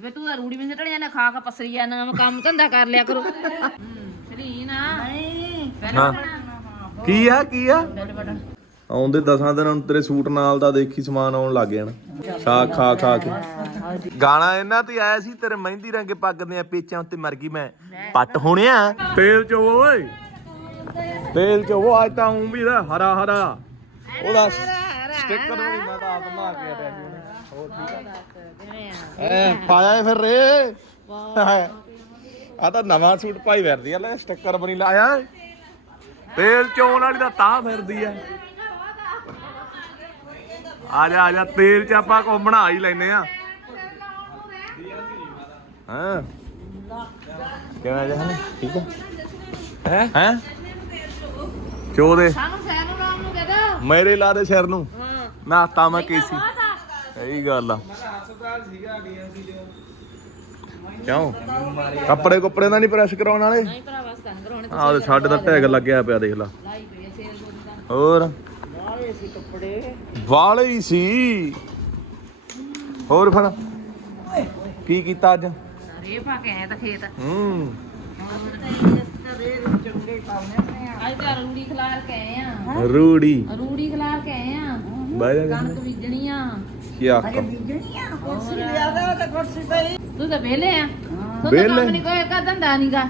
ਵੇ ਤੂੰ ਤਾਂ ਰੂੜੀ ਵਿੱਚ ਟੜਿਆ ਨਾ ਖਾ ਖਾ ਪਸਰੀ ਜਾਣਾ ਮੈਂ ਕੰਮ ਧੰਦਾ ਕਰ ਲਿਆ ਕਰੋ। ਸਲੀਨ ਆ। ਹਾਂ। ਕੀ ਆ ਕੀ ਆ? ਆਉਂਦੇ ਦਸਾਂ ਦਿਨਾਂ ਨੂੰ ਤੇਰੇ ਸੂਟ ਨਾਲ ਦਾ ਦੇਖੀ ਸਮਾਨ ਆਉਣ ਲੱਗ ਜਾਣਾ। ਸਾਗ ਖਾ ਖਾ ਕੇ। ਗਾਣਾ ਇਹਨਾਂ ਤੇ ਆਇਆ ਸੀ ਤੇਰੇ ਮਹਿੰਦੀ ਰੰਗੇ ਪੱਗ ਦੇ ਪੇਚਾਂ ਉੱਤੇ ਮਰ ਗਈ ਮੈਂ। ਪੱਟ ਹੋਣਿਆ? ਤੇਲ ਚੋ ਓਏ। ਤੇਲ ਚੋ ਉਹ ਅੱਜ ਤਾਂ ਉਂ ਵੀ ਹਰਾ ਹਰਾ ਉਹਦਾ ਸਟicker ਵੀ ਮੈਂ ਤਾਂ ਆਪ ਬਣਾ ਕੇ ਸੀ ਹੋਰ ਐ ਪਾਇਆ ਏ ਫਿਰ ਰੇ। ਆ ਤਾਂ ਨਵਾਂ ਸੂਟ ਪਾਈ ਫਿਰਦੀ ਆ ਲੈ ਸਟicker ਬਣੀ ਲਾਇਆ। ਤੇਲ ਚੋਣ ਵਾਲੀ ਤਾਂ ਤਾਂ ਫਿਰਦੀ ਆ। ਆ ਜਾ ਆ ਜਾ ਤੇਲ ਚ ਆਪਾਂ ਕੋ ਬਣਾ ਹੀ ਲੈਨੇ ਆ। ਹਾਂ? ਕਿਵੇਂ ਜਾ ਠੀਕ ਆ? ਹੈ? ਹੈ? ਚੋ ਦੇ। ਸਾਨੂੰ ਸੈਨ ਨੂੰ ਰਾਮ ਨੂੰ ਕਹਦਾ ਮੇਰੇ ਲਾ ਦੇ ਸਿਰ ਨੂੰ। ਹਾਂ। ਨਾਤਾ ਮੈਂ ਕੇਸੀ। ਸਹੀ ਗੱਲ ਆ। ਕਿਉਂ? ਕੱਪੜੇ ਕੁੱਪੜੇ ਦਾ ਨਹੀਂ ਪ੍ਰੈਸ ਕਰਾਉਣ ਵਾਲੇ? ਨਹੀਂ ਭਰਾਵਾ ਸੰਗ ਕਰਾਉਣੇ ਆਹ ਤੇ ਸਾਡੇ ਦਾ ਟੈਗ ਲੱਗਿਆ ਪਿਆ ਦੇਖ ਲਾ। ਲਾਈ ਪਈ ਆ ਸੇਲ ਗੋਦੀ ਦਾ ਹੋਰ? ਵਾਲੇ ਸੀ ਕੱਪੜੇ। ਵਾਲੇ ਹੀ ਸੀ। ਹੋਰ ਫਿਰ? ਕੀ ਕੀਤਾ ਅੱਜ? ਰੇ ਪਾ ਕੇ ਆਏ ਤਾਂ ਖੇਤ। ਹੂੰ। ਅੱਜ ਤਾਂ ਰੂੜੀ ਖਲਾਰ ਕੇ ਆਏ ਆ। ਰੂੜੀ। ਰੂੜੀ ਖਲਾਰ ਕੇ ਆਏ ਆ। ਕਣਕ ਬੀਜਣੀ ਆ। ਕੀ ਆਖ? ਤੂੰ ਤਾਂ ਵਿਹਲੇ ਆ। ਤੂੰ ਤਾਂ ਵਿਹਲੇ? ਕੰਮ ਨਹੀਂ ਕੋਈ ਕਰ ਧੰਦਾ ਨਹੀਂਗਾ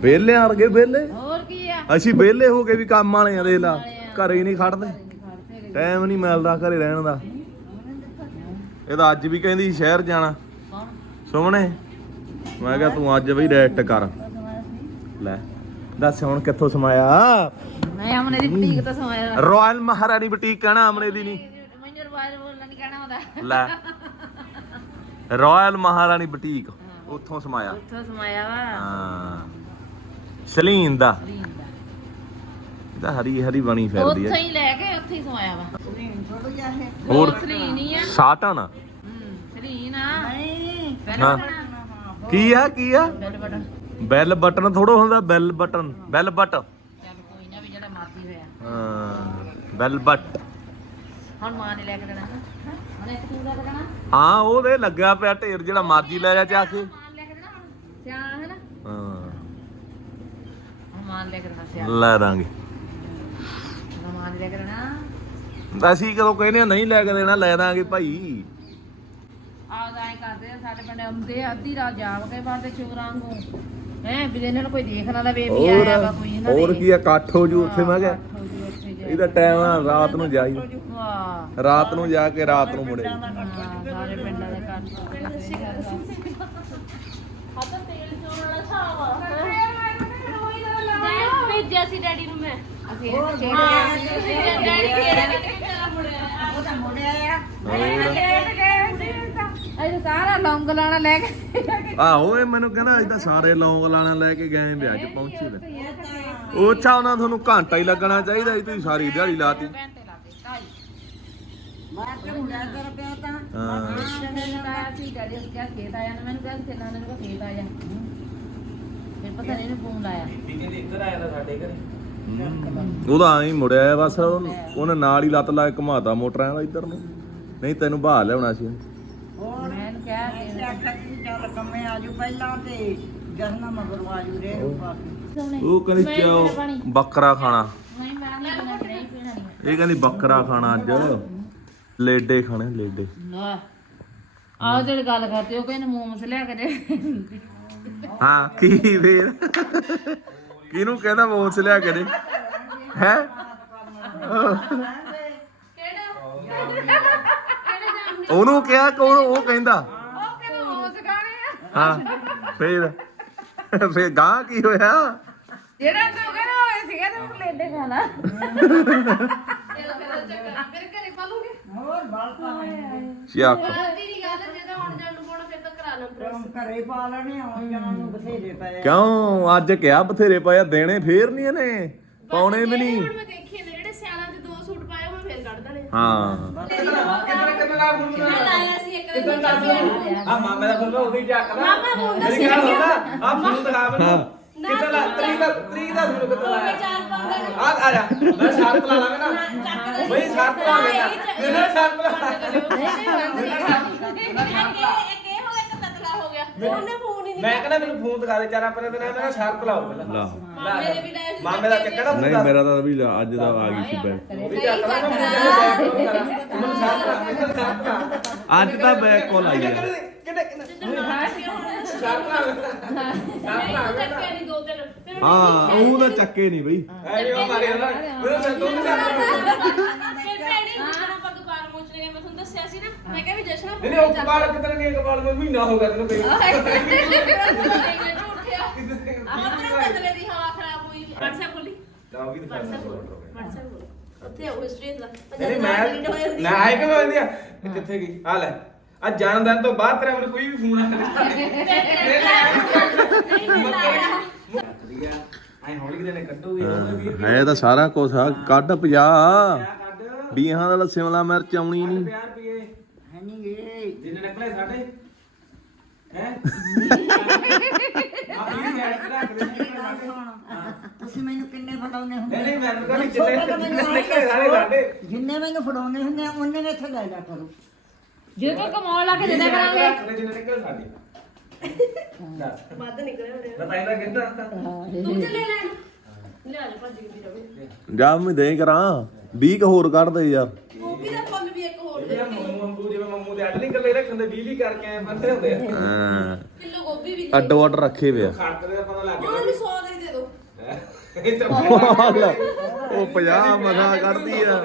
ਬੇਲੇ ਅਰਗੇ ਬੇਲੇ ਹੋਰ ਕੀ ਆ? ਅਸੀਂ ਬੇਲੇ ਹੋ ਕੇ ਵੀ ਕੰਮ ਵਾਲੇ ਆ ਦੇਖ ਲਾ। ਘਰੇ ਹੀ ਨਹੀਂ ਖੜਦੇ। ਟਾਈਮ ਨਹੀਂ ਮਿਲਦਾ ਘਰੇ ਰਹਿਣ ਦਾ। ਇਹ ਤਾਂ ਅੱਜ ਵੀ ਕਹਿੰਦੀ ਸੀ ਸ਼ਹਿਰ ਜਾਣਾ। ਕੌਣ? ਸੁਮਣੇ ਮੈਂ ਕਿਹਾ ਤੂੰ ਅੱਜ ਵੀ ਰੈਸਟ ਕਰ। ਲੈ ਦੱਸ ਹੁਣ ਕਿੱਥੋਂ ਸਮਾਇਆ? ਮੈਂ ਅਮਨੇ ਦੀ ਬੁਟੀਕ ਤੋਂ ਸਮਾਇਆ। ਰਾਇਲ ਮਹਾਰਾਣੀ ਬੁਟੀਕ ਕਹਿਣਾ ਅਮਨੇ ਦੀ ਨਹੀਂ ਮੈਨੂੰ ਹੁੰਦਾ ਲੈ। ਰਾਇਲ ਮਹਾਰਾਣੀ ਬੁਟੀਕ ਉੱਥੋਂ ਸਮਾਇਆ। ਉੱਥੋਂ ਸਮਾਇਆ ਵਾ। ਹਾਂ। ਸਲੀਨ ਦਾ। ਲੀਨ ਦਾ। ਇਹਦਾ ਹਰੀ ਹਰੀ ਬਣੀ ਫਿਰਦੀ ਉੱਥੇ ਹੈ ਹੀ ਲੈ ਕੇ ਉੱਥੇ ਹੀ ਸਮਾਇਆ ਵਾ। ਹੋਰ? ਸਲੀਨ ਹੀ ਆ। ਸਾਟਨ ਹੂੰ ਸਲੀਨ ਆ। ਹਾਂ। ਕੀ ਆ ਕੀ ਆ? ਬੈਲ ਬਟਨ ਬੈਲ ਬਟਨ ਥੋੜੋ ਹੁੰਦਾ ਬੈਲ ਬਟਨ ਬੈਲ ਬਟ ਚੱਲ ਕੋਈ ਨਾ ਵੀ ਜਿਹੜਾ ਮਰਦੀ ਹੋਇਆ। ਹਾਂ ਬੈਲ ਬਟ ਹੁਣ ਮਾਂ ਨੇ ਲੈ ਕੇ ਦੇਣਾ ਹੈਂ? ਹੁਣ ਇੱਕ ਤੂੰ ਲੈ ਕੇ ਦੇਣਾ ਹਾਂ ਉਹਦੇ ਲੱਗਿਆ ਪਿਆ ਢੇਰ ਜਿਹੜਾ ਮਰਜ਼ੀ ਲੈ ਜਾ ਚਾ ਕੇ। ਮਾਂ ਲੈ ਕੇ ਦੇਣਾ ਹੁਣ ਸਿਆਣਾ ਹੈ ਨਾ। ਹਾਂ। ਹੁਣ ਮਾਂ ਲੈ ਕੇ ਦੇਣਾ ਸਿਆਣਾ ਲੈ ਦਾਂਗੇ। ਹੁਣ ਕੇ ਦੇਣਾ। ਅਸੀਂ ਕਦੋਂ ਕਹਿੰਦੇ ਆ ਨਹੀਂ ਲੈ ਕੇ ਦੇਣਾ ਲੈ ਦਾਂਗੇ ਭਾਈ। ਆਹ ਐ ਕਰਦੇ ਆ ਸਾਡੇ ਪਿੰਡ ਆਉਂਦੇ ਆ, ਅੱਧੀ ਰਾਤ ਜਾਗ ਕੇ ਬਾਅਦ ਚੋਰਾਂ ਨੂੰ ਹੈ ਵੀ ਇਹਨਾਂ ਨੂੰ ਕੋਈ ਦੇਖ ਨਾ ਲਵੇ ਵੀ ਆਇਆ ਵਾ ਕੋਈ ਇਹਨਾਂ ਹੋਰ ਕੀ ਆ ਇਕੱਠ ਹੋ ਜੂ ਉੱਥੇ ਮੈਂ ਕਿਹਾ। ਉੱਥੇ ਉੱਥੇ ਜਾ ਇਹਦਾ ਟਾਈਮ ਆ ਰਾਤ ਨੂੰ ਜਾਈ। ਵਾਹ ਰਾਤ ਨੂੰ ਜਾ ਕੇ ਰਾਤ ਨੂੰ ਮੁੜੇ। ਹਾਂ, ਸਾਰੇ ਪਿੰਡਾਂ ਦੇ ਘਰ ਭੇਜਿਆ ਸੀ ਡੈਡੀ ਨੂੰ ਮੈਂ। ਅਸੀਂ ਇਹ ਖੇਡ ਡੈਡੀ ਅਸੀਂ ਸਾਰਾ ਲੌਂਗ ਲਾਣਾ ਲੈ ਕੇ। ਆਹੋ ਇਹ ਮੈਨੂੰ ਕਹਿੰਦਾ ਅੱਜ ਤਾਂ ਸਾਰੇ ਲੌਂਗ ਲਾਣਾ ਲੈ ਕੇ ਗਏ ਵੀ ਅੱਜ ਪਹੁੰਚੇ ਨੇ ਉਹ ਅੱਛਾ ਉਹਨਾਂ ਤੁਹਾਨੂੰ ਘੰਟਾ ਹੀ ਲੱਗਣਾ ਚਾਹੀਦਾ ਸੀ ਤੁਸੀਂ ਸਾਰੀ ਦਿਹਾੜੀ ਲਾਤੀ। ਘੰਟੇ ਲਾ ਦੇ ਢਾਈ ਹਾਂ। ਅਸੀਂ ਡੈਡੀ ਉਸ ਕਿਹਾ ਖੇਤ ਆਇਆ ਨਾ ਮੈਨੂੰ ਕਿਹਾ ਸੀ ਨਾ ਮੈਨੂੰ ਕਿਹਾ ਖੇਤ ਆਇਆ। ਫਿਰ ਪਤਾ ਨਹੀਂ ਇਹਨੂੰ ਫੋਨ ਲਾਇਆ। ਉਹਦਾ ਐਂ ਹੀ ਮੁੜਿਆ ਆ ਬਸ ਉਹ- ਉਹਨੇ ਨਾਲ ਹੀ ਲੱਤ ਲਾ ਕੇ ਘੁਮਾਤਾ ਮੋਟਰਾਂ ਦਾ ਇੱਧਰ ਨੂੰ। ਨਹੀਂ ਤੈਨੂੰ ਬਾਹਰ ਲਿਆਉਣਾ ਸੀ। ਮੈਂ ਇਹਨੂੰ ਕਿਹਾ ਕਿ। ਉਹ ਕਹਿੰਦੀ ਚਾਓ ਬੱਕਰਾ ਖਾਣਾ। ਨਹੀਂ ਮੈਂ ਨਹੀਂ ਪੀਣਾ ਨਹੀਂ ਪੀਣਾ। ਨਹੀਂ ਇਹ ਕਹਿੰਦੀ ਬੱਕਰਾ ਖਾਣਾ ਅੱਜ। ਲੇਡੇ ਖਾਣੇ ਲੇਡੇ। ਨਾ ਆਹ ਜਿਹੜੀ ਗੱਲ ਕਰਦੇ ਉਹ ਕਹਿੰਦੇ ਮੋਮਸ ਲਿਆ ਕੇ ਦੇ। ਹਾਂ ਕੀ ਫੇਰ? ਕਿਹਨੂੰ ਕਹਿੰਦਾ ਮੋਸ ਲਿਆ ਕੇ ਦੇ? ਹੈ? ਉਹਨੂੰ ਕਿਹਾ ਕੌਣ ਉਹ ਕਹਿੰਦਾ। ਉਹ ਕਹਿੰਦੇ ਮੋਮਸ ਖਾਣੇ ਆ। ਹਾਂ ਫੇਰ? ਫੇਰ ਗਾਂ ਕੀ ਹੋਇਆ? ਜਿਹੜਾ ਤੂੰ ਕਹਿੰਦਾ ਹੋਏ ਸੀਗਾ ਤੇ ਉਹ ਲੇਡੇ ਖਾਣਾ ਚੱਕ ਦੀ ਗੱਲ ਜਦੋਂ ਹੁਣ ਜਾਣ ਨੂੰ ਪਾਉਣਾ ਫਿਰ ਤਾਂ ਕਰਾ ਲਾਂ ਕਿਉਂ ਅੱਜ ਕਿਹਾ ਬਥੇਰੇ ਪਾਇਆ ਦੇਣੇ ਫੇਰ ਨਹੀਂ ਇਹਨੇ? ਪਾਉਣੇ ਵੀ ਨਹੀਂ। ਹੁਣ ਮੈਂ ਦੇਖੇ ਨੇ ਜਿਹੜੇ ਸਿਆਲਾਂ 'ਚ ਦੋ ਸੂਟ ਪਾਏ ਮੈਂ ਫਿਰ ਕੱਢ ਦੇਣੇ। ਹਾਂ। ਮੈਂ ਲਾਇਆ ਸੀ ਇੱਕ ਵਾਰੀ ਆ ਮਾਮੇ ਦਾ ਫੋਨ ਉਹਦੀ ਚੱਕ ਲਾ। ਮਾਮਾ ਮੇਰੀ ਗੱਲ ਸੁਣਦਾ ਆ ਫੋਨ ਦਿਖਾ ਮੈਨੂੰ। ਕਿੱਦਾਂ ਲਾ ਤਰੀਕ ਦਾ ਤਰੀਕ ਦਾ ਮੈਨੂੰ ਕਿੱਦਾਂ ਲਾਇਆ ਆ ਆ ਜਾ। ਮੈਂ ਸ਼ਰਤ ਲਾ ਲਾਂਗਾ ਨਾ। ਬਈ ਸ਼ਰਤ ਲਾ ਲੈਣਾ ਮੇਰਾ ਸ਼ਰਤ ਲਾ ਨਹੀਂ ਨਹੀਂ ਬੰਦ ਨਹੀਂ ਖਾਣੀ ਇੱਕ ਇਹ ਇੱਕ ਇਹ ਹੋ ਗਿਆ ਇੱਕ ਤਤਲਾ ਹੋ ਉਹਨੇ ਫੋਨ ਹੀ ਨਹੀਂ ਮੈਂ ਕਹਿੰਦਾ ਮੈਨੂੰ ਫੋਨ ਦਿਖਾ ਦੇ ਚਾਰ ਆਪਣੇ ਤੇ ਨਾ ਮੇਰਾ ਸ਼ਰਤ ਲਾਓ ਪਹਿਲਾਂ। ਲਾ। ਮਾਮੇ ਨੇ ਵੀ ਲਾਇਆ ਸੀ ਮਾਮੇ ਦਾ ਚੱਕਣਾ ਨਹੀਂ ਮੇਰਾ ਤਾਂ ਵੀ ਅੱਜ ਦਾ ਆ ਗਈ ਸੀ ਬੈਗ। ਉਹ ਵੀ ਚੱਕ ਲਾ ਮੈਂ ਫੋਨ ਕਰਾਂ। ਮੈਨੂੰ ਸ਼ਰਤ ਲਾ ਮੈਨੂੰ ਸ਼ਰਤ ਲਾ ਅੱਜ ਤਾਂ ਬੈਗ ਕੋਲ ਆਈ ਕਿਹਨੇ ਕਿਹਨੇ ਸ਼ਰਤ ਲਾ ਸ਼ਰਤ ਲਾ ਦੋ ਦਿਨ ਫਿਰ ਹਾਂ ਉਹ ਤਾਂ ਚੱਕੇ ਨਹੀਂ ਬਈ। ਐ ਉਹ ਮਾਰੇ ਨਾ। ਮੈਨੂੰ ਸੰਤੋਖ ਨਹੀਂ ਕਰਦਾ ਫਿਰ ਭੈਣੇ ਜਦੋਂ ਆਪਾਂ ਦੁਕਾਨ ਪਹੁੰਚਣੇ ਗਏ ਮੈਂ ਤੁਹਾਨੂੰ ਦੱਸਿਆ ਸੀ ਨਾ ਮੈਂ ਕਿਹਾ ਵੀ ਜਸ਼ਨਾ ਨਹੀਂ ਨਹੀਂ ਉਹ ਕਪਾਲ ਕਿਤਨੇ ਨਹੀਂ ਕਪਾਲ ਮੈਂ ਮਹੀਨਾ ਹੋ ਗਿਆ ਤੈਨੂੰ ਕਹੀ ਬਦਲੇ ਦੀ ਹਵਾ ਖਰਾਬ ਹੋਈ। WhatsApp ਖੋਲੀ। ਨਾ ਉਹ ਵੀ ਦਿਖਾ WhatsApp ਖੋਲ WhatsApp ਖੋਲ। ਉੱਥੇ ਆਓ ਹਿਸਟਰੀ ਦਾ ਨਹੀਂ ਮੈਂ ਨਾ ਆਏ ਕਿ ਮੈਂ ਆਂਦੀ ਆ? ਕਿੱਥੇ ਗਈ? ਆ ਲੈ। ਅੱਜ ਜਨਮਦਿਨ ਤੋਂ ਬਾਅਦ ਤੇਰਾ ਮੈਨੂੰ ਕੋਈ ਵੀ ਫੋਨ ਆ ਆਏ ਹੌਲੀ ਕਿਤੇ ਨੇ ਕੱਢੂਗੀ ਹੈ ਤਾਂ ਸਾਰਾ ਕੁਝ ਆ। ਕੱਢ 50 ਕੱਢ। ਵੀਹਾਂ ਦਾ ਸਿਮਲਾ ਮਿਰਚ ਆਉਣੀ ਨਹੀਂ। 50 ਰੁਪਏ ਹੈ ਨਹੀਂ ਗੇ ਜਿੰਨੇ ਨਿਕਲੇ ਸਾਡੇ। ਹੈ? ਆ ਰੱਖ ਦੇ। ਸਾਡੇ ਤੁਸੀਂ ਮੈਨੂੰ ਕਿੰਨੇ ਫੜਾਉਨੇ ਹੁੰਦੇ ਨਹੀਂ ਨਹੀਂ ਮੈਨੂੰ ਕਹਿੰਦੀ ਜਿੰਨੇ ਜਿੰਨੇ ਨਿਕਲੇ ਸਾਰੇ ਸਾਡੇ। ਜਿੰਨੇ ਮੈਨੂੰ ਫੜਾਉਨੇ ਹੁੰਦੇ ਆ ਉਹਨੇ ਨੇ ਇੱਥੇ ਲੈ ਜਾ ਕਰੋ। ਜੇ ਕੋਈ ਕਮਾਉਣ ਲਾ ਕੇ ਦੇ ਦਿਆ ਕਰਾਂਗੇ। ਰੱਖ ਦੇ ਜਿੰਨੇ ਨਿਕਲੇ ਸਾਡੇ। ਦੱਸ। ਵੱਧ ਨਿਕਲੇ ਹੋਣੇ ਪਤਾ ਇਹਦਾ ਕਿੰਨਾ ਤੂੰ ਚੱਲੇ ਲੈਣ ਲਿਆ ਜਾ ਭੱਜ ਗਈ ਰਵੇ ਜਾ ਮੈਂ ਦੇ ਕਰਾਂ। 20 ਕ ਹੋਰ ਕੱਢ ਦੇ ਯਾਰ। ਗੋਭੀ ਦਾ ਫੁੱਲ ਵੀ ਇੱਕ ਹੋਰ ਦੇ ਇਹ ਮੰਮੂ ਮੰਮੂ ਜਿਵੇਂ ਮੰਮੂ ਦੇ ਅੱਡ ਨਹੀਂ ਕੱਲੇ ਰੱਖਦੇ 20 20 ਕਰਕੇ ਆਏ ਬੰਦੇ ਹੁੰਦੇ ਆ। ਹਾਂ। ਕਿਲੋ ਗੋਭੀ ਵੀ ਅੱਡੋ ਅੱਡ ਰੱਖੇ ਵੇ ਆ। ਖੜਕਦੇ ਦਾ ਪਤਾ ਲੱਗ ਗਿਆ ਉਹਨੂੰ 100 ਦੇ ਦੇ ਦਿਓ ਇਹ ਤਾਂ ਉਹ 50 ਮਸਾ ਕੱਢਦੀ ਆ।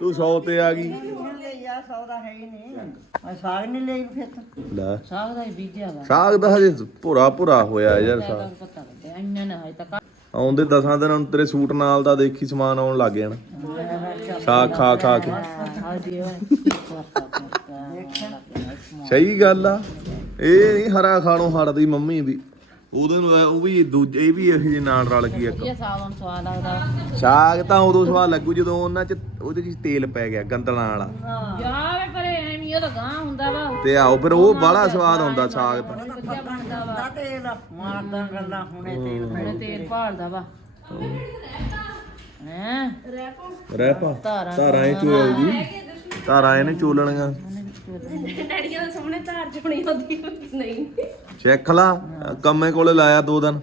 ਤੂੰ 100 ਤੇ ਆ ਗਈ। ਹੁਣ ਲੈ ਜਾ ਸੌਦਾ ਹੈ ਹੀ ਨਹੀਂ। ਮੈਂ ਸਾਗ ਨਹੀਂ ਲਈ ਫਿਰ ਤਾਂ। ਲੈ। ਸਾਗ ਦਾ ਹੀ ਬੀਜਿਆ ਵਾ। ਸਾਗ ਦਾ ਹਜੇ ਭੁਰਾ ਭੁਰਾ ਹੋਇਆ ਯਾਰ ਸਾਗ। ਪਤਾ ਲੱਗਿਆ ਇੰਨਾ ਨਾ ਹਜੇ ਤੱਕ। ਆਉਂਦੇ ਦਸਾਂ ਦਿਨਾਂ ਨੂੰ ਤੇਰੇ ਸੂਟ ਨਾਲ ਦਾ ਦੇਖੀ ਸਮਾਨ ਆਉਣ ਲੱਗ ਜਾਣਾ। ਸਾਗ ਖਾ ਖਾ ਕੇ। ਆ ਸਹੀ ਗੱਲ ਆ। ਇਹ ਨਹੀਂ ਹਰਾ ਖਾਣੋਂ ਹਟਦੀ ਮੰਮੀ ਵੀ ਉਹਦੇ ਨੂੰ ਇਹ- ਉਹ ਵੀ ਦੂਜੇ ਇਹ ਵੀ ਇਹੋ ਜਿਹੇ ਨਾਲ ਰਲ ਗਈ ਇੱਕ। ਇਹ ਸਾਗ ਹੁਣ ਸਵਾਦ ਲੱਗਦਾ। ਸਾਗ ਤਾਂ ਉਦੋਂ ਸਵਾਦ ਲੱਗੂ ਜਦੋਂ ਉਹਨਾਂ ਚ ਉਹਦੇ ਚ ਤੇਲ ਪੈ ਗਿਆ ਗੰਦਲਾਂ ਵਾਲਾ। ਜਾਵੇ ਪਰੇ ਐਵੇਂ ਉਹ ਤਾਂ ਗਾਂ ਹੁੰਦਾ ਵਾ। ਤੇ ਆਓ ਫਿਰ ਉਹ ਬੜਾ ਸਵਾਦ ਆਉਂਦਾ ਸਾਗ ਤਾਂ। ਵਧੀਆ ਬਣਦਾ ਵਾ। ਦਾ ਤੇਲ ਮਾਰਦਾ ਗੱਲਾਂ ਹੁਣੇ ਤੇਲ ਹੁਣ ਤੇਲ ਭਾਲਦਾ ਵਾ। ਹੈ? ਰਹਿ ਪਾ। ਧਾਰਾਂ ਇਹ ਚੋਲੂਗੀ ਧਾਰਾਂ ਇਹਨੇ ਚੋਲਣੀਆਂ। ਡੈਡੀਆਂ ਦੇ ਸਾਹਮਣੇ ਧਾਰ ਚੁਣੀ ਹੁੰਦੀ ਨਹੀਂ। ਸਿੱਖ ਲਾ ਕੰਮੇ ਕੋਲੇ ਲਾਇਆ ਦੋ ਦਿਨ।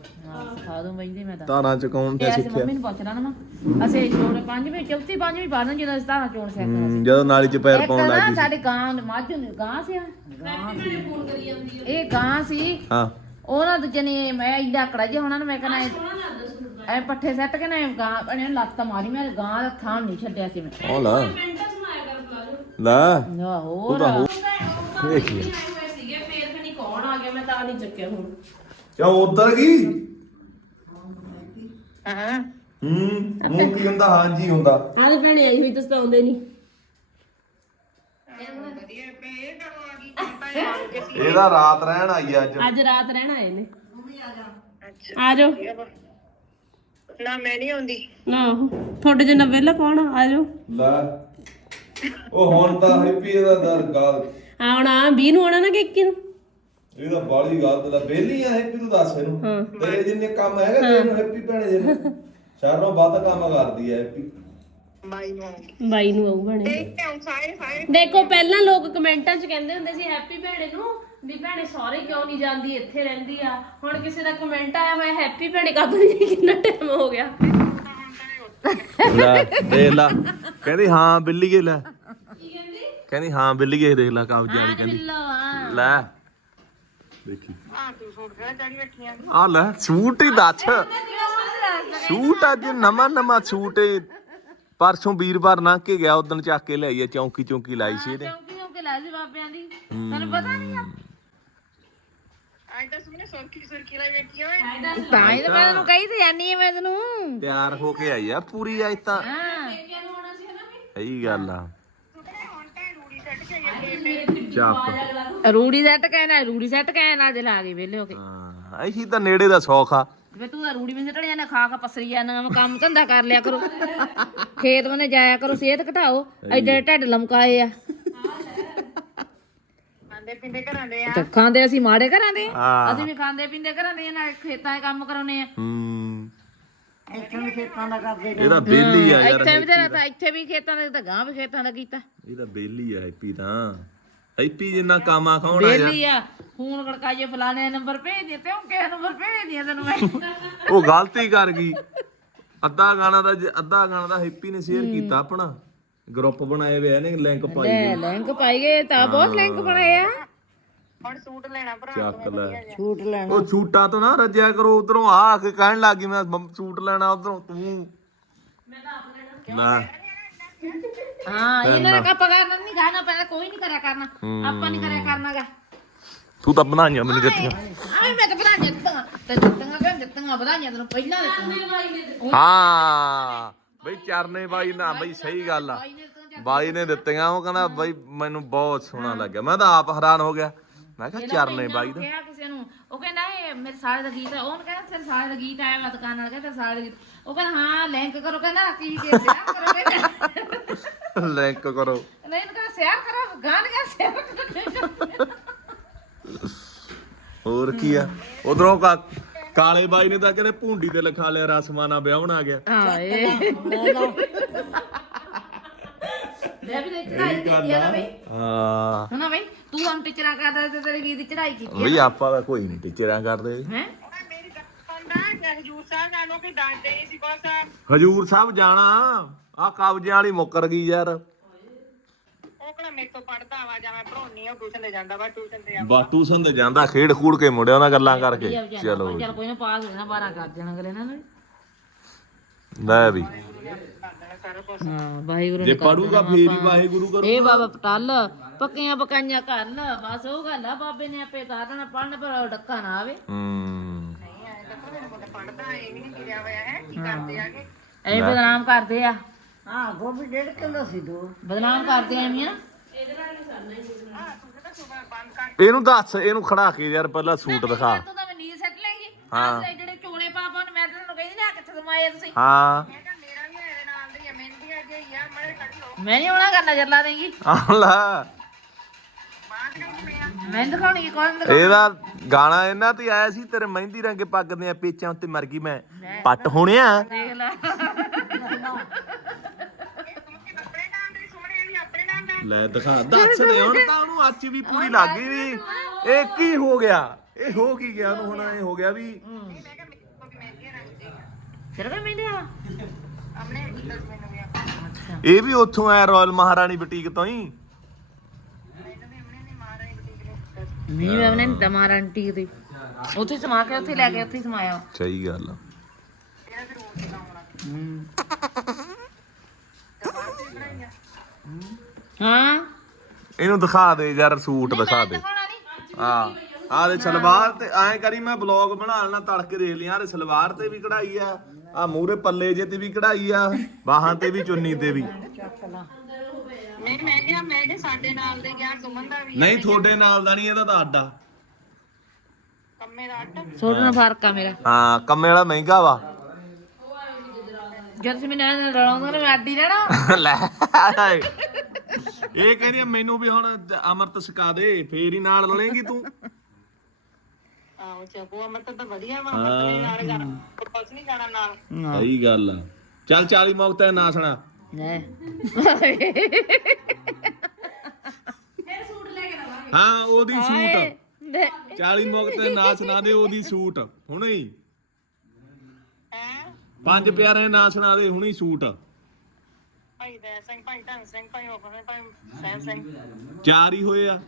ਖਾ ਦੂੰ ਬੈਂਦੀ ਮੈਂ ਤਾਂ। ਧਾਰਾਂ ਚਕਾਉਣ ਤੇ ਅਸੀਂ ਸਿੱਖਿਆ। ਮੰਮੀ ਨੂੰ ਪੁੱਛਣਾ ਨਾ ਵਾ। ਅਸੀਂ ਚੋਣ ਪੰਜਵੀਂ ਚੌਥੀ ਪੰਜਵੀਂ ਪੜ੍ਹਨ ਜਦੋਂ ਅਸੀਂ ਧਾਰਾਂ ਚੋਣ ਹਮ, ਜਦੋਂ ਨਾਲੀ ਚ ਪੈਰ ਇੱਕ ਪਾਉਣ ਨਾ ਲੱਗ ਗਈ। ਸਾਡੇ ਗਾਂ ਮੱਝ ਹੁੰਦੀ ਗਾਂ ਸੀ ਫੋਨ ਕਰੀ ਜਾਂਦੀ ਹੈ ਇਹ ਗਾਂ ਸੀ। ਹਾਂ। ਉਹਨਾਂ ਦੂਜੇ ਨੇ ਮੈਂ ਇੰਦਾ ਆਕੜਾ ਜਿਹਾ ਹੋਣਾ ਨਾ ਮੈਂ ਕਹਿੰਦਾ ਐ ਪੱਠੇ ਸੱਟ ਕੇ ਨਾ ਗਾਂ ਬਣੇ ਲੱਤ ਮਾਰੀ ਮੈਂ ਗਾਂ ਦਾ ਥਾਂ ਨਹੀਂ ਛੱਡਿਆ ਸੀ ਮੈਂ। ਉਹ ਲਾ। ਲੈ ਨਾ ਉਹ ਹੋਰ ਤਾਂ ਹੋ ਸੀਗੇ ਫੇਰ ਕੌਣ ਆ। ਗਿਆ ਮੈਂ ਤਾਂ ਨਹੀਂ ਚੱਕਿਆ ਹੁਣ ਕਿਉਂ ਉਧਰ ਗਈ ਹਾਂ। ਹੂੰ ਮੂੰਹ ਕੀ ਹੁੰਦਾ? ਹਾਂਜੀ ਹੁੰਦਾ। ਆਹ ਭੈਣੇ ਆਈ ਹੋਈ ਤੁਸੀਂ ਤਾਂ ਆਉਂਦੇ ਨਹੀਂ ਇਹਦਾ ਰਾਤ ਰਹਿਣ ਆਈ ਅੱਜ। ਅੱਜ ਰਾਤ ਰਹਿਣ ਆਏ ਨੇ। ਆ ਜਾਓ। ਨਾ ਮੈਂ ਨਹੀਂ ਆਉਂਦੀ। ਨਾ ਤੁਹਾਡੇ ਜਿੰਨਾ ਵਿਹਲਾ ਕੌਣ ਆ? ਆ ਜਾਓ। ਲੈ। ਉਹ ਹੁਣ ਤਾਂ ਹੈਪੀ ਇਹਦਾ ਦਰ ਗੱਲ। ਆ ਹੁਣ ਆ 20 ਨੂੰ ਆਉਣਾ ਨਾ ਕਿ 21 ਨੂੰ। ਇਹਦਾ ਬਾਲੀ ਗੱਲ ਤੇ ਬੇਲੀ ਆ ਹੈਪੀ ਤੂੰ ਦੱਸ ਇਹਨੂੰ। ਤੇਰੇ ਜਿੰਨੇ ਕੰਮ ਹੈਗਾ ਤੈਨੂੰ ਹੈਪੀ ਭੈਣੇ ਜਿੰਨੇ ਸਾਰੋਂ ਵੱਧ ਕੰਮ ਕਰਦੀ ਆ ਹੈਪੀ ਬਾਈ ਨੂੰ ਆਉਂਗੀ ਬਾਈ ਨੂੰ ਭੈਣੇ। ਦੇਖ ਕੇ ਆਉਂ ਸਾਰੇ ਸਾਰੇ ਦੇਖੋ ਪਹਿਲਾਂ ਲੋਕ ਕਮੈਂਟਾਂ 'ਚ ਕਹਿੰਦੇ ਹੁੰਦੇ ਸੀ ਹੈਪੀ ਭੈਣੇ ਨੂੰ ਵੀ ਭੈਣੇ ਸਹੁਰੇ ਕਿਉਂ ਨਹੀਂ ਜਾਂਦੀ ਇੱਥੇ ਰਹਿੰਦੀ ਆ। ਹੁਣ ਕਿਸੇ ਦਾ ਕਮੈਂਟ ਆਇਆ ਹੋਇਆ ਹੈਪੀ ਭੈਣੇ ਕਦੋਂ ਨਹੀਂ ਕਿੰਨਾ ਟਾਈਮ ਹੋ ਗਿਆ। ਲੈ ਦੇਖ ਲਾ। ਕਹਿੰਦੀ ਹਾਂ ਬਿੱਲੀਏ ਲੈ। ਕਹਿੰਦੀ ਹਾਂ ਬਿੱਲੀਏ ਦੇਖ ਲੈ ਕਬਜ਼ੇ ਵਾਲੀ ਕਹਿੰਦੀ। ਲੈ। ਦੇਖੀ ਆ ਲੈ ਸੂਟ ਹੀ ਦੱਸ। ਸੂਟ ਅੱਜ ਨਵਾਂ ਨਵਾਂ ਸੂਟ ਏ। ਪਰਸੋਂ ਵੀਰਵਾਰ ਲੰਘ ਕੇ ਗਿਆ ਉਦੋਂ ਚੱਕ ਕੇ ਲਿਆਈ ਆ ਚੌਂਕੀ ਚੌਂਕੀ ਲਾਈ ਸੀ ਇਹਦੇ। ਚੌਂਕੀ ਚੌਂਕੀ ਲੈ ਸੀ ਬਾਬਿਆਂ ਦੀ। ਤੈਨੂੰ ਪਤਾ ਨਹੀਂ ਆ? ਤਾਂ ਸੁਣੇ ਸੁਰਖੀ ਸੁਰਖੀ ਲਈ ਬੈਠੀ ਓਏ। ਤਾਂ ਹੀ ਤਾਂ ਮੈਂ ਤੈਨੂੰ ਕਹੀ ਤੇ ਜਾਨੀ ਆ ਮੈਂ ਤੈਨੂੰ। ਤਿਆਰ ਹੋ ਕੇ ਆਈ ਆ ਪੂਰੀ ਅੱਜ ਤਾਂ। ਹਾਂ। ਸਹੀ ਗੱਲ ਆ। ਸੁਣੇ ਹੁਣ ਤਾਂ ਰੂੜੀ ਸੈੱਟ ਕਹਿਣਾ ਰੂੜੀ ਸੈੱਟ ਕਹਿਣਾ ਅੱਜ ਲਾ ਗਈ ਵਿਹਲੇ ਹੋ ਕੇ। ਹਾਂ ਇਹੀ ਤਾਂ ਨੇੜੇ ਦਾ ਸੌਖ ਆ। ਵੇ ਤੂੰ ਤਾਂ ਰੂੜੀ ਵੀ ਸੱਟਣ ਜਾਣਾ ਖਾ ਖਾ ਪਸਰੀ ਜਾਣਾ ਮੈਂ ਕੰਮ ਧੰਦਾ ਕਰ ਲਿਆ ਕਰੋ। ਖੇਤ ਮਨੇ ਜਾਇਆ ਕਰੋ ਸਿਹਤ ਘਟਾਓ। ਐਡੇ ਢੱਡ ਲਮਕਾਏ ਆ। ਪਿੰਡੇ ਘਰਾਂ ਦੇ ਆ। ਤੇ ਖਾਂਦੇ ਅਸੀਂ ਮਾੜੇ ਘਰਾਂ ਦੇ? ਹਾਂ। ਅਸੀਂ ਵੀ ਖਾਂਦੇ ਪੀਂਦੇ ਘਰਾਂ ਦੇ ਨਾਲ ਖੇਤਾਂ 'ਚ ਕੰਮ ਕਰਾਉਨੇ ਆ। ਹੂੰ। ਇੱਥੇ ਵੀ ਖੇਤਾਂ ਦਾ ਕਰਦੇ ਇਹਦਾ ਬੇਲੀ ਆ ਯਾਰ ਇੱਥੇ ਵੀ ਤੇਰਾ ਤਾਂ ਇੱਥੇ ਵੀ ਖੇਤਾਂ ਦਾ ਤਾਂ ਗਾਂ ਵੀ ਖੇਤਾਂ ਦਾ ਕੀਤਾ। ਇਹਦਾ ਬੇਲੀ ਆ ਹੈਪੀ ਤਾਂ। ਹੈਪੀ ਜਿੰਨਾ ਕਾਮਾ ਖਾਉਣਾ ਯਾਰ। ਬੇਲੀ ਆ। ਫੋਨ ਖੜਕਾਈਏ ਫਲਾਣੇ ਨੰਬਰ ਭੇਜ ਦੇ ਤੇ ਉਹ ਕਿਹ ਨੰਬਰ ਭੇਜ ਦਿਆ ਤੈਨੂੰ ਮੈਂ। ਉਹ ਗਲਤੀ ਕਰ ਗਈ। ਅੱਧਾ ਗਾਣਾ ਦਾ ਜ- ਅੱਧਾ ਗਾਣਾ ਦਾ ਹੈਪੀ ਨੇ ਸ਼ੇਅਰ ਕੀਤਾ ਆਪਣਾ। ਗਰੁੱਪ ਬਣਾਏ ਹੋਏ ਨੇ ਲਿੰਕ ਪਾਈ ਲਿੰਕ ਪਾਈ ਗਏ ਤਾਂ ਬਹੁਤ ਲਿੰਕ ਬਣਾਏ ਆ। ਹੁਣ ਸੂਟ ਲੈਣਾ ਭਰਾ ਚੱਕ ਲੈ। ਛੂਟ ਲੈਣਾ। ਉਹ ਛੂਟਾਂ ਤੋਂ ਨਾ ਰੱਜਿਆ ਕਰੋ ਉਧਰੋਂ ਆ ਕੇ ਕਹਿਣ ਲੱਗੀ ਮੈਂ ਸੂਟ ਲੈਣਾ ਉਧਰੋਂ ਤੂੰ। ਨਾ ਹਾਂ ਇਹਨਾਂ ਦਾ ਕੱਪਾ ਕਰਨਾ ਨਹੀਂ ਗਾਣਾ ਪਹਿਲਾਂ ਕੋਈ ਨਹੀਂ ਕਰਿਆ ਕਰਨਾ। ਆਪਾਂ ਨਹੀਂ ਕਰਿਆ ਕਰਨਾਗਾ। ਤੂੰ ਤਾਂ ਬਣਾਈਆਂ ਮੈਨੂੰ ਦਿੱਤੀਆਂ ਆਵੇਂ ਮੈਂ ਤਾਂ ਵਧਾਈਆਂ ਦਿੱਤਾਂ ਤੇ ਦਿੱਤਾਂ ਕਿ ਦਿੱਤਾਂ ਵਧਾਈਆਂ ਤੈਨੂੰ ਪਹਿਲਾਂ ਦਿੱਤਾਂ ਹਾਂ ਬਈ ਚਰਨੇ ਬਾਈ ਨਾ ਬਈ ਸਹੀ ਗੱਲ ਆ। ਬਾਈ ਨੇ ਦਿੱਤੀਆਂ ਉਹ ਕਹਿੰਦਾ ਬਈ ਮੈਨੂੰ ਬਹੁਤ ਸੋਹਣਾ ਲੱਗਿਆ। ਮੈਂ ਤਾਂ ਆਪ ਹੈਰਾਨ ਹੋ ਗਿਆ। ਮੈਂ ਕਿਹਾ ਚਰਨੇ ਬਾਈ ਦਾ। ਕਿਹਾ ਕਿਸੇ ਨੂੰ ਉਹ ਕਹਿੰਦਾ ਇਹ ਮੇਰੇ ਸਾਲੇ ਦਾ ਗੀਤ ਆ ਉਹਨੇ ਕਹਿੰਦਾ ਤੇਰੇ ਸਾਲੇ ਦਾ ਗੀਤ ਆਇਆ ਵਾ ਦੁਕਾਨ ਵਾਲਾ ਕਹਿੰਦਾ ਤੇਰੇ ਸਾਲੇ ਦਾ ਗੀਤ। ਉਹ ਕਹਿੰਦਾ ਹਾਂ ਲਿੰਕ ਕਰੋ ਕਹਿੰਦਾ ਕੀ ਕੀ ਸ਼ੇਅਰ ਕਰੋ ਕਹਿੰਦਾ। ਲਿੰਕ ਕਰੋ। ਨਹੀਂ ਇਹਨੂੰ ਕਹਿੰਦਾ ਸ਼ੇਅਰ ਕਰੋ ਗਾਣ ਕੇ ਸ਼ੇਅਰ ਕਰੋ ਹੋਰ ਕੀ ਆ? ਉਧਰੋਂ ਕਾਲੇ ਬਾਈ ਨੇ ਤਾਂ ਕਹਿੰਦੇ ਭੁੰਡੀ ਤੇ ਲਿਖਾ ਲਿਆ ਰਸਮਾਨਾ ਵਿਆਹਣ ਆ ਗਿਆ। ਹਾਂ ਲੈ ਵੀ ਦੇ ਚੜਾਈ ਕੀਤੀ ਆ ਨਾ ਬਈ। ਹਾਂ। ਨਾ ਬਈ? ਤੂੰ ਹਮ ਟੀਚਰਾਂ ਕਰਦਾ ਤੇ ਤੇਰੇ ਗੀਤ ਦੀ ਚੜਾਈ ਕੀਤੀ ਬਈ ਆਪਾਂ ਦਾ ਕੋਈ ਨਹੀਂ ਟੀਚਰਾਂ ਕਰਦੇ। ਹੈ? ਮੇਰੀ ਗੱਲ ਸੁਣਦਾ ਕਿ ਹਜੂਰ ਸਾਹਿਬ ਨਾਲੋਂ ਕਿ ਡਾਂਟਦੇ ਨਹੀਂ ਸੀ ਬਸ ਹਜੂਰ ਸਾਹਿਬ ਜਾਣਾ। ਆ ਕਬਜ਼ਿਆਂ ਵਾਲੀ ਮੁੱਕਰ ਗਈ ਯਾਰ। ਉਹ ਕਿਹੜਾ ਮੇਰੇ ਤੋਂ ਪੜਦਾ ਵਾ ਜਾਂ ਮੈਂ ਪੜਾਉਣੀ ਆ ਟਿਊਸ਼ਨ ਤੇ ਜਾਂਦਾ ਵਾ ਟਿਊਸ਼ਨ ਤੇ ਆ ਬਾਟੂ ਸੰਦ ਜਾਂਦਾ ਖੇਡ ਖੂੜ ਕੇ ਮੁੰਡਿਆਂ ਨਾਲ ਗੱਲਾਂ ਕਰਕੇ। ਚਲੋ ਚੱਲ ਕੋਈ ਨਾ ਪਾਸ ਹੋ ਜਾਣਾ 12 ਕਰ ਦੇਣਾ ਅਗਲੇ ਨਾਲ ਲੈ ਵੀ। ਹਾਂ ਵਾਹਿਗੁਰੂ ਜੇ ਪੜੂਗਾ ਫੇਰ ਹੀ ਵਾਹਿਗੁਰੂ ਕਰੂ ਇਹ ਬਾਬਾ ਪਟਲ ਪੱਕੀਆਂ ਪਕਾਈਆਂ ਕਰ ਲ ਬਸ ਉਹ ਗੱਲ ਆ ਬਾਬੇ ਨੇ ਆਪੇ ਕਰ ਦੇਣਾ ਪੜਨ ਪਰ ਉਹ ਡੱਕਾ ਨਾ ਆਵੇ। ਹੂੰ। ਪੜਦਾ ਇਹ ਵੀ ਨਹੀਂ ਗਿਰਿਆ ਹੋਇਆ ਹੈ ਕੀ ਕਰਦੇ ਆਗੇ ਐ ਬਦਨਾਮ ਕਰਦੇ ਆ। ਹਾਂ ਗੋਭੀ ਡੇਢ ਕਿਲੋ ਸੀ ਦੋ। ਬਦਨਾਮ ਕਰਦੇ ਆ ਐਵੇਂ ਆ ਇਹਨੂੰ ਦੱਸ ਇਹਨੂੰ ਖੜਾ ਕੇ ਯਾਰ ਪਹਿਲਾਂ ਸੂਟ ਦਿਖਾ। ਤੂੰ ਤਾਂ ਮੈਂ ਨੀਂਦ ਸੱਟ ਲੈਂਗੀ ਹਾਂ। ਜਿਹੜੇ ਚੋਲੇ ਪਾਪਾ ਨੂੰ ਮੈਂ ਤਾਂ ਤੈਨੂੰ ਕਹਿੰਦੀ ਨਾ ਕਿੱਥੇ ਸਮਾਏ ਤੁਸੀਂ। ਹਾਂ। ਮੈਂ ਨਹੀਂ ਆਉਣਾ ਕਰਨਾ ਜੱਲਾ ਦੇਂਗੀ। ਆ ਲੈ। ਬਾਅਦ ਵਿੱਚ ਮੈਂ ਮੈਂ ਦਿਖਾਉਣੀ ਕੌਣ ਦਿਖਾ ਇਹਦਾ ਗਾਣਾ ਇਹਨਾਂ ਤੇ ਆਇਆ ਸੀ ਤੇਰੇ ਮਹਿੰਦੀ ਰੰਗੇ ਪੱਗ ਦੀਆਂ ਪੇਚਾਂ ਉੱਤੇ ਮਰ ਗਈ ਮੈਂ। ਪੱਟ ਹੋਣਿਆ ਦੇਖ ਲੈ। ਦਿਖਾ ਦੱਸ ਦੇ ਹੁਣ ਤਾਂ ਉਹਨੂੰ ਅੱਜ ਵੀ ਪੂਰੀ ਲੱਗ ਗਈ ਵੀ। ਇਹ ਕੀ ਹੋ ਗਿਆ? ਇਹ ਹੋ ਕੀ ਗਿਆ? ਉਹਨੂੰ ਹੁਣ ਇਹ ਹੋ ਗਿਆ ਵੀ। ਮੈਂ ਕੋਲ ਵੀ ਮਹਿੰਦੀ ਆ ਆਪਣੇ ਦੱਸ ਮੈਨੂੰ। ਇਹ ਵੀ ਉੱਥੋਂ ਆਇਆ ਰਾਇਲ ਮਹਾਰਾਣੀ ਬੁਟੀਕ ਤੋਂ ਹੀ। ਨਹੀਂ ਮੈਂ ਉਹਨੇ ਤਮਾਰ ਆਂਟੀ ਦੀ ਉੱਥੇ ਸਮਾ ਕੇ ਉੱਥੇ ਲੈ ਕੇ ਉੱਥੇ ਹੀ ਸਮਾਇਆ। ਸਹੀ ਗੱਲ ਆ। ਹਾਂ। ਇਹਨੂੰ ਦਿਖਾ ਦੇ ਯਾਰ ਸੂਟ ਦਿਖਾ ਦੇ। ਹਾਂ। ਆਹ ਦੇ ਸਲਵਾਰ ਤੇ ਐਂ ਕਰੀ ਮੈਂ ਬਲੌਗ ਬਣਾ ਲੈਣਾ ਤੜਕੇ ਦੇਖ ਲਿਆ ਆਹ ਸਲਵਾਰ ਤੇ ਵੀ ਕਢਾਈ ਆ। ਆ ਮੂਰੇ ਪੱਲੇ ਜੇ ਤੇ ਵੀ ਕਢਾਈ ਆ ਬਾਹਾਂ ਤੇ ਵੀ ਚੁੰਨੀ ਤੇ ਵੀ। ਨਹੀਂ ਮੈਂ ਕਿਹਾ ਮੈਂ ਕਿਹਾ ਸਾਡੇ ਨਾਲ ਦੇ ਗਿਆ ਸੁਮਨ ਦਾ ਵੀ ਨਹੀਂ ਤੁਹਾਡੇ ਨਾਲ ਦਾ ਨਹੀਂ ਇਹਦਾ ਤਾਂ ਅੱਡਾ। ਕੰਮੇ ਦਾ ਅੱਟ ਛੋਟਾ ਫ਼ਰਕ ਆ ਮੇਰਾ। ਹਾਂ ਕੰਮੇ ਵਾਲਾ ਮਹਿੰਗਾ ਵਾ। ਜਦ ਤੁਸੀਂ ਮੈਨੂੰ ਨਾਲ ਰਲਾਉਂਦੇ ਨੇ ਮੈਂ ਅੱਡੀ ਰਹਿਣਾ। ਲੈ ਇਹ ਕਹਿੰਦੀ ਆ, ਮੈਨੂੰ ਵੀ ਹੁਣ ਅਮਰਤ ਸਿਖਾ ਦੇ ਫੇਰ ਹੀ ਨਾਲ ਲੜੇਂਗੀ ਤੂੰ। ਆਹੋ ਚੱਕੋ ਅਮਰ ਤਾਂ ਵਧੀਆ ਵਾ ਅਮਰ ਤੇ ਨਾਲ ਜਾਣਾ। ਕੁਛ ਨਹੀਂ ਜਾਣਾ ਨਾਲ। ਸਹੀ ਗੱਲ ਆ। ਚੱਲ 40 ਮੌਕਤਾ ਨਾ ਸੁਣਾ। ਲੈ। ਹਾਂ ਉਹਦੀ ਸੂਟ। ਲੈ। 40 ਮੌਕਤੇ ਨਾ ਸੁਣਾ ਦੇ ਉਹਦੀ ਸੂਟ। ਹੁਣੇ ਹੀ। ਪੰਜ ਪਿਆਰੇ ਨਾ ਸੁਣਾ ਦੇ ਹੁਣੇ ਹੀ ਸੂਟ। ਭਾਈ ਦੈ ਸਿੰਘ ਭਾਈ ਧਨ ਸਿੰਘ ਭਾਈ ਸਿੰਘ ਭਾਈ ਸੈਨ ਸਿੰਘ। ਚਾਰ ਹੀ ਹੋਏ ਆ।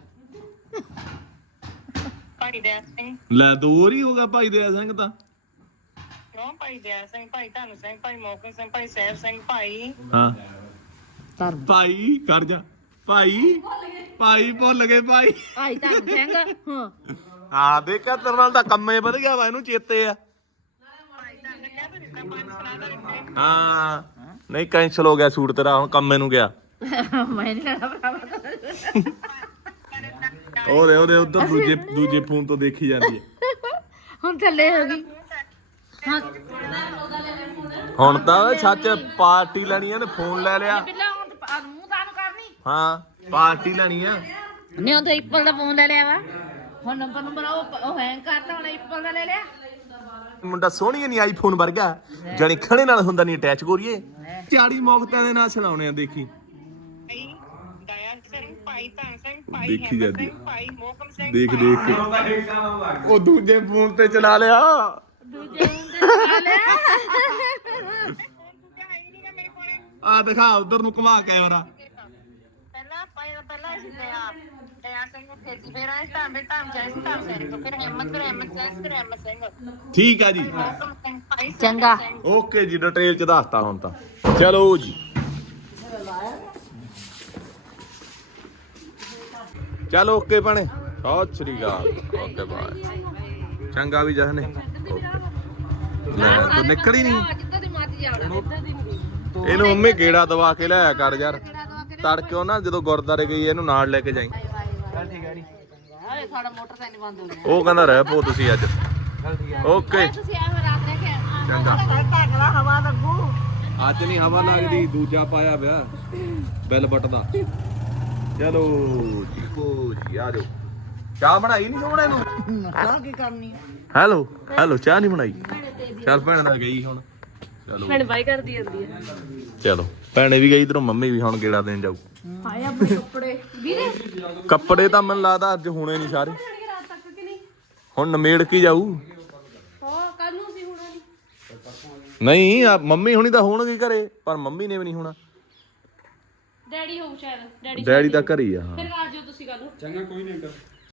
ਭਾਈ ਦੈ ਸਿੰਘ। ਲੈ ਦੋ ਹੀ ਹੋ ਗਿਆ ਭਾਈ ਦੇ ਸਿੰਘ ਤਾਂ। ਕਿਉਂ ਭਾਈ ਦੈ ਸਿੰਘ? ਭਾਈ ਧਨ ਸਿੰਘ ਭਾਈ ਮੋਕਨ ਸਿੰਘ ਭਾਈ ਸੈਬ ਸਿੰਘ ਭਾਈ ਹਾਂ। ਧਰਮ ਭਾਈ ਕਰ ਜਾ। ਭਾਈ ਭਾਈ ਭੁੱਲ ਗਏ ਭਾਈ। ਭਾਈ ਧਰਮ ਸਿੰਘ ਹਾਂ। ਹਾਂ ਦੇਖਿਆ ਤੇਰੇ ਨਾਲ ਤਾਂ ਕੰਮੇ ਵਧ ਗਿਆ ਵਾ ਇਹਨੂੰ ਚੇਤੇ ਆ। ਭਾਈ ਧਨ ਨੇ ਕਹਿ ਤਾਂ ਦਿੱਤਾ ਪੰਜ ਸੁਣਾ ਦਾ ਦਿੱਤੇ ਹਾਂ। ਨਹੀਂ ਕੈਨਸਲ ਹੋ ਗਿਆ ਸੂਟ ਤੇਰਾ ਹੁਣ ਕੰਮੇ ਨੂੰ ਗਿਆ। ਮੈਂ ਨਹੀਂ ਲੈਣਾ ਭਰਾਵਾ। ਉਹਦੇ ਉਹਦੇ ਉਧਰ ਦੂਜੇ ਦੂਜੇ ਫੋਨ ਤੋਂ ਦੇਖੀ ਜਾਂਦੀ ਹੈ। ਹੁਣ ਥੱਲੇ ਹੋ ਗਈ। ਹਾਂ। ਹੁਣ ਤਾਂ ਸੱਚ ਪਾਰਟੀ ਲੈਣੀ ਆ ਤੇ ਫੋਨ ਲੈ ਲਿਆ। ਬਿੱਲਾ ਹੁਣ ਤਾਂ ਮੂੰਹ ਤਾਂ ਨੂੰ ਕਰਨੀ। ਹਾਂ ਪਾਰਟੀ ਲੈਣੀ ਆ। ਨੇ ਉਹ ਤਾਂ ਐਪਲ ਦਾ ਫੋਨ ਲੈ ਲਿਆ ਵਾ। ਹੁਣ ਨੰਬਰ ਨੰਬਰ ਉਹ ਉਹ ਹੈਂਗ ਕਰਤਾ ਹੁਣ ਐਪਲ ਦਾ ਲੈ ਲਿਆ। ਮੁੰਡਾ ਸੋਹਣੀ ਨਹੀਂ ਆਈਫੋਨ ਵਰਗਾ ਜਾਨੀ ਖਣੇ ਨਾਲ ਹੁੰਦਾ ਨਹੀਂ ਅਟੈਚ ਕੋਰੀਏ। 40 ਮੌਕਤਾਂ ਦੇ ਨਾਲ ਸੁਣਾਉਣੇ ਆ ਦੇਖੀ। ਭਾਈ ਦਇਆ ਸਿੰਘ ਭਾਈ ਧਨ ਸਿੰਘ ਭਾਈ ਦੇਖੀ ਹਿੰਮਤ ਜਾਂਦੀ। ਸਿੰਘ ਭਾਈ ਮੋਹਕਮ ਸਿੰਘ ਦੇਖ ਦੇਖ। ਕੇ ਉਹਦਾ ਇੱਕ ਕੰਮ ਲੱਗ ਉਹ ਦੂਜੇ ਫੋਨ ਤੇ ਚਲਾ ਲਿਆ। ਦੂਜੇ ਹੁੰਦੇ ਖਾ ਲਿਆ। ਦੂਜਾ ਹੈ ਹੀ ਨਹੀਂਗਾ ਮੇਰੇ ਕੋਲੇ ਆ ਦਿਖਾ ਉਧਰ ਨੂੰ ਘੁਮਾ ਕੈਮਰਾ। ਪਹਿਲਾਂ ਪਹਿਲਾਂ ਪਹਿਲਾਂ ਅਸੀਂ ਦਇਆ ਦਇਆ ਸਿੰਘ ਨੂੰ ਭੇਜੀ ਫਿਰ ਆਏ ਧਾਮੇ ਧਾਮ ਜਾਏ ਸੀ ਧਾਮ ਸਿੰਘ ਤੋਂ ਫਿਰ ਹਿੰਮਤ ਫਿਰ ਹਿੰਮਤ ਸਿੰਘ ਫਿਰ ਹਿੰਮਤ ਸਿੰਘ। ਠੀਕ ਆ ਜੀ। ਮੋਹਕਮ ਸਿੰਘ ਭਾਈ ਚੰਗਾ। ਓਕੇ ਜੀ ਡਿਟੇਲ ਚ ਦੱਸਤਾ ਹੁਣ ਤਾਂ। ਚਲੋ ਜੀ। ਚਲੋ ਓਕੇ ਭਣੇ। ਸਤਿ ਸ੍ਰੀ ਅਕਾਲ। ਓਕੇ ਬਾਏ ਚੰਗਾ ਵੀ ਤੂੰ ਨਿਕਲ ਹੀ ਨਹੀਂ ਜਿੱਦਾਂ ਦੀ ਮਰਜ਼ੀ ਜਾਵੜਾ ਇੱਦਾਂ ਦੀ ਨਹੀਂ ਇਹਨੂੰ ਮੰਮੀ ਗੇੜਾ ਦਵਾ ਕੇ ਲਿਆਇਆ ਕਰ ਯਾਰ। ਤੜਕਿਓ ਨਾ ਜਦੋਂ ਗੁਰਦਾਰੇ ਗਈ ਇਹਨੂੰ ਨਾਲ ਲੈ ਕੇ ਜਾਈ। ਹਾਏ ਸਾਡਾ ਮੋਟਰ ਤਾਂ ਨਹੀਂ ਬੰਦ ਹੋ ਗਿਆ। ਉਹ ਕਹਿੰਦਾ ਰਹਿ ਪੋ ਤੁਸੀਂ ਅੱਜ। ਓਕੇ। ਤੁਸੀਂ ਆਹ ਰਾਤ ਰਹਿ ਕੇ ਚੰਗਾ। ਢਾਕਲਾ ਹਵਾ ਲੱਗੂ ਅੱਜ ਨਹੀਂ ਹਵਾ ਲੱਗਦੀ ਦੂਜਾ ਪਾਇਆ ਪਿਆ। ਬੈਲ ਬਟਦਾ ਚਲੋ ਠੀਕੋ ਜੀ ਆ ਜਾਓ ਚਾਹ ਬਣਾਈ ਨਹੀਂ ਸੋਹਣੇ ਨੂੰ ਨਸਾ ਕੀ ਕਰਨੀ ਆ? ਹੈਲੋ ਹੈਲੋ ਚਾਹ ਨਹੀਂ ਬਣਾਈ। ਚੱਲ ਭੈਣ ਦਾ ਗਈ ਹੁਣ। ਚਲੋ। ਭੈਣ ਬਾਈ ਕਰਦੀ ਜਾਂਦੀ ਹੈ ਚਲੋ ਭੈਣੇ ਵੀ ਗਈ ਇਧਰੋਂ ਮੰਮੀ ਵੀ ਹੁਣ ਗੇੜਾ ਦੇਣ ਜਾਊ। ਹਾਏ ਆਪਣੇ ਕੱਪੜੇ। ਵੀਰੇ। ਕੱਪੜੇ ਤਾਂ ਮੈਨੂੰ ਲੱਗਦਾ ਅੱਜ ਹੋਣੇ ਨਹੀਂ ਸਾਰੇ। ਜਾਣਗੇ ਰਾਤ ਤੱਕ ਕਿ ਨਹੀਂ ਹੁਣ ਨਮੇੜ ਕੇ ਜਾਊ। ਹਾਂ ਕੱਲ ਨੂੰ ਸੀ ਹੋਣਾ ਨਹੀਂ ਨਹੀਂ ਆ ਮੰਮੀ ਹੁਣੀ ਤਾਂ ਹੋਣਗੇ ਘਰੇ ਪਰ ਮੰਮੀ ਨੇ ਵੀ ਨਹੀਂ ਹੋਣਾ। ਡੈਡੀ ਹੋਊ ਸ਼ਾਇਦ ਡੈਡੀ ਡੈਡੀ ਤਾਂ ਘਰੇ ਹੀ ਆ ਹਾਂ। ਫਿਰ ਆ ਜਾਓ ਤੁਸੀਂ ਨੂੰ ਚੰਗਾ ਕੋਈ ਨਹੀਂ